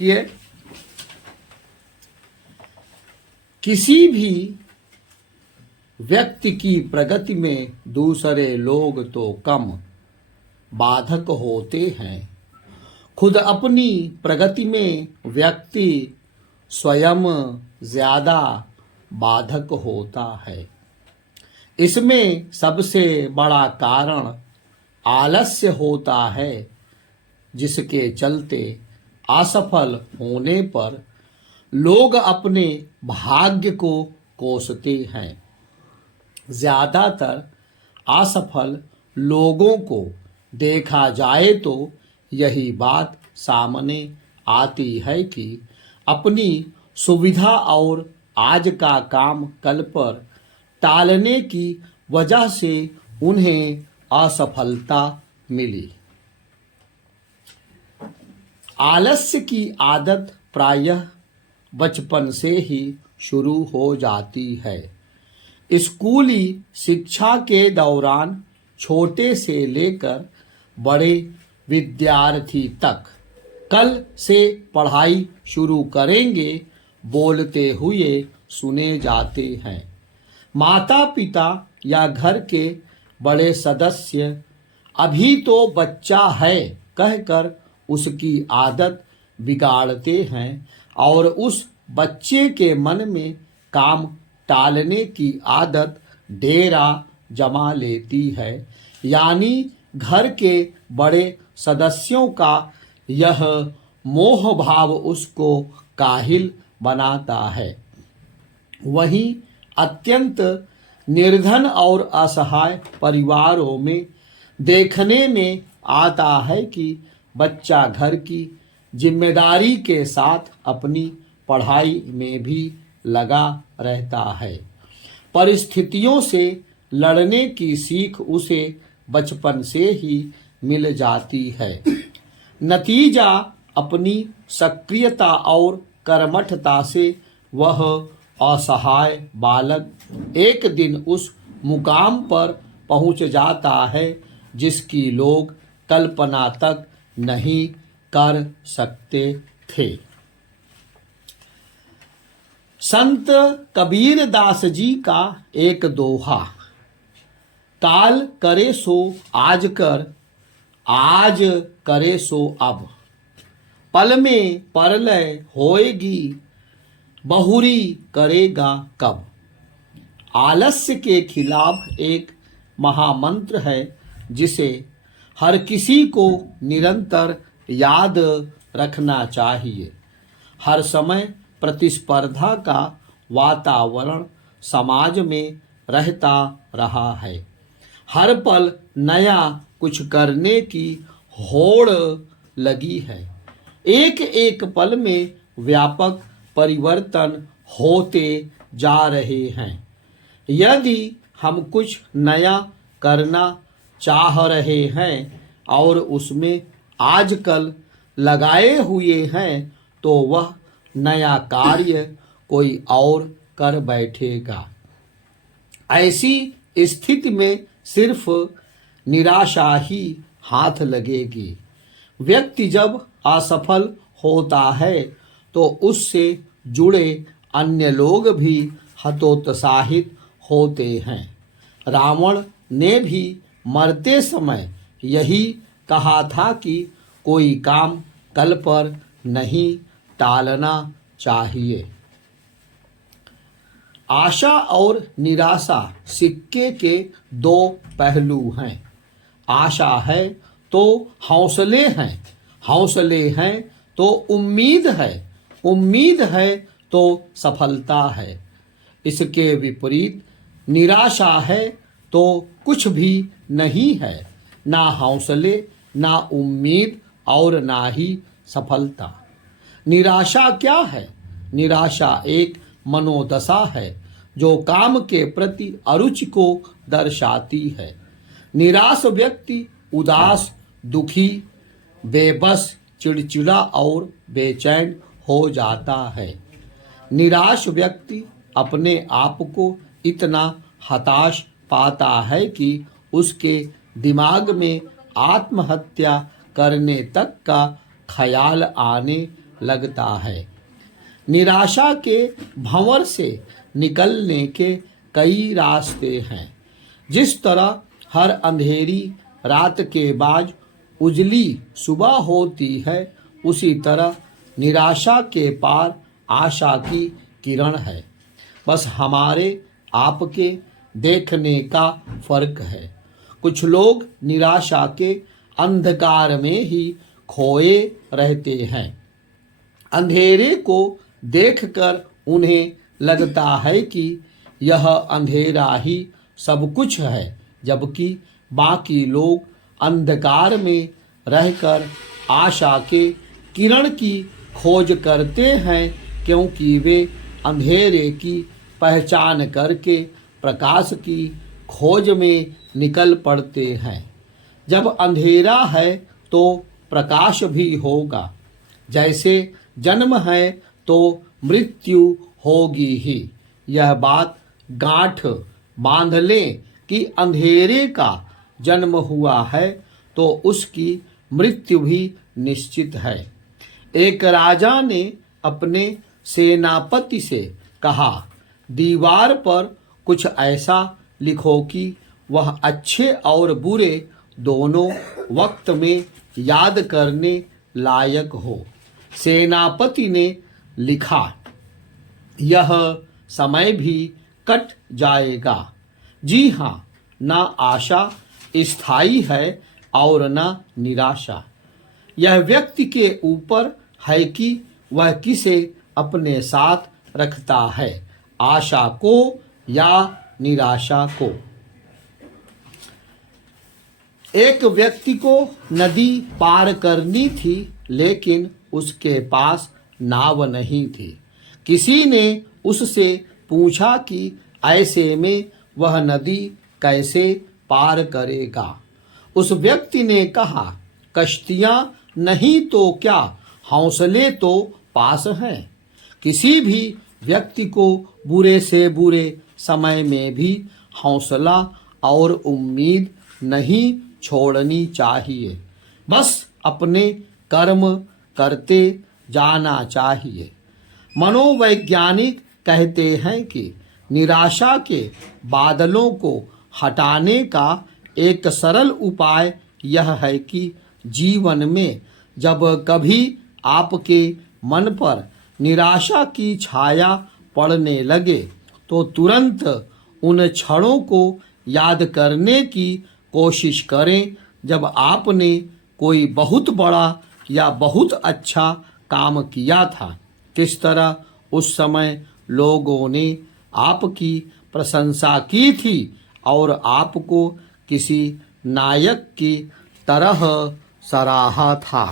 कि किसी भी व्यक्ति की प्रगति में दूसरे लोग तो कम बाधक होते हैं, खुद अपनी प्रगति में व्यक्ति स्वयं ज्यादा बाधक होता है। इसमें सबसे बड़ा कारण आलस्य होता है, जिसके चलते असफल होने पर लोग अपने भाग्य को कोसते हैं। ज्यादातर असफल लोगों को देखा जाए तो यही बात सामने आती है कि अपनी सुविधा और आज का काम कल पर टालने की वजह से उन्हें असफलता मिली। आलस्य की आदत प्रायः बचपन से ही शुरू हो जाती है। स्कूली शिक्षा के दौरान छोटे से लेकर बड़े विद्यार्थी तक कल से पढ़ाई शुरू करेंगे बोलते हुए सुने जाते हैं। माता पिता या घर के बड़े सदस्य अभी तो बच्चा है कहकर उसकी आदत बिगाड़ते हैं और उस बच्चे के मन में काम टालने की आदत डेरा जमा लेती है। यानी घर के बड़े सदस्यों का यह मोह भाव उसको काहिल बनाता है। वहीं अत्यंत निर्धन और असहाय परिवारों में देखने में आता है कि बच्चा घर की जिम्मेदारी के साथ अपनी पढ़ाई में भी लगा रहता है। परिस्थितियों से लड़ने की सीख उसे बचपन से ही मिल जाती है। नतीजा अपनी सक्रियता और कर्मठता से वह असहाय बालक एक दिन उस मुकाम पर पहुंच जाता है जिसकी लोग कल्पना तक नहीं कर सकते थे। संत कबीर दास जी का एक दोहा, काल करे सो आज कर, आज करे सो अब, पल में परलय होएगी, बहुरी करेगा कब। आलस्य के खिलाफ एक महामंत्र है जिसे हर किसी को निरंतर याद रखना चाहिए। हर समय प्रतिस्पर्धा का वातावरण समाज में रहता रहा है। हर पल नया कुछ करने की होड़ लगी है। एक एक पल में व्यापक परिवर्तन होते जा रहे हैं। यदि हम कुछ नया करना चाह रहे हैं और उसमें आजकल लगाए हुए हैं तो वह नया कार्य कोई और कर बैठेगा। ऐसी स्थिति में सिर्फ निराशा ही हाथ लगेगी। व्यक्ति जब असफल होता है तो उससे जुड़े अन्य लोग भी हतोत्साहित होते हैं। रावण ने भी मरते समय यही कहा था कि कोई काम कल पर नहीं टालना चाहिए। आशा और निराशा सिक्के के दो पहलू हैं। आशा है तो हौसले हैं, हौसले हैं तो उम्मीद है, उम्मीद है तो सफलता है। इसके विपरीत निराशा है तो कुछ भी नहीं है, ना हौसले, ना उम्मीद और ना ही सफलता। निराशा क्या है? निराशा एक मनोदशा है जो काम के प्रति अरुचि को दर्शाती है। निराश व्यक्ति उदास, दुखी, बेबस, चिड़चिड़ा और बेचैन हो जाता है। निराश व्यक्ति अपने आप को इतना हताश पाता है कि उसके दिमाग में आत्महत्या करने तक का ख्याल आने लगता है। निराशा के भंवर से निकलने के कई रास्ते हैं। जिस तरह हर अंधेरी रात के बाद उजली सुबह होती है, उसी तरह निराशा के पार आशा की किरण है। बस हमारे आपके देखने का फर्क है। कुछ लोग निराशा के अंधकार में ही खोए रहते हैं। अंधेरे को देखकर उन्हें लगता है कि यह अंधेरा ही सब कुछ है, जबकि बाकी लोग अंधकार में रहकर आशा के किरण की खोज करते हैं, क्योंकि वे अंधेरे की पहचान करके प्रकाश की खोज में निकल पड़ते हैं। जब अंधेरा है तो प्रकाश भी होगा। जैसे जन्म है तो मृत्यु होगी ही। यह बात गांठ बांध लें कि अंधेरे का जन्म हुआ है तो उसकी मृत्यु भी निश्चित है। एक राजा ने अपने सेनापति से कहा, दीवार पर कुछ ऐसा लिखो कि वह अच्छे और बुरे दोनों वक्त में याद करने लायक हो। सेनापति ने लिखा, यह समय भी कट जाएगा। जी हाँ, ना आशा स्थायी है और ना निराशा। यह व्यक्ति के ऊपर है कि वह किसे अपने साथ रखता है, आशा को या निराशा को। एक व्यक्ति को नदी पार करनी थी, लेकिन उसके पास नाव नहीं थी। किसी ने उससे पूछा कि ऐसे में वह नदी कैसे पार करेगा। उस व्यक्ति ने कहा, कश्तियां नहीं तो क्या, हौसले तो पास हैं। किसी भी व्यक्ति को बुरे से बुरे समय में भी हौसला और उम्मीद नहीं छोड़नी चाहिए। बस अपने कर्म करते जाना चाहिए। मनोवैज्ञानिक कहते हैं कि निराशा के बादलों को हटाने का एक सरल उपाय यह है कि जीवन में जब कभी आपके मन पर निराशा की छाया पड़ने लगे तो तुरंत उन क्षणों को याद करने की कोशिश करें जब आपने कोई बहुत बड़ा या बहुत अच्छा काम किया था। किस तरह उस समय लोगों ने आपकी प्रशंसा की थी और आपको किसी नायक की तरह सराहा था।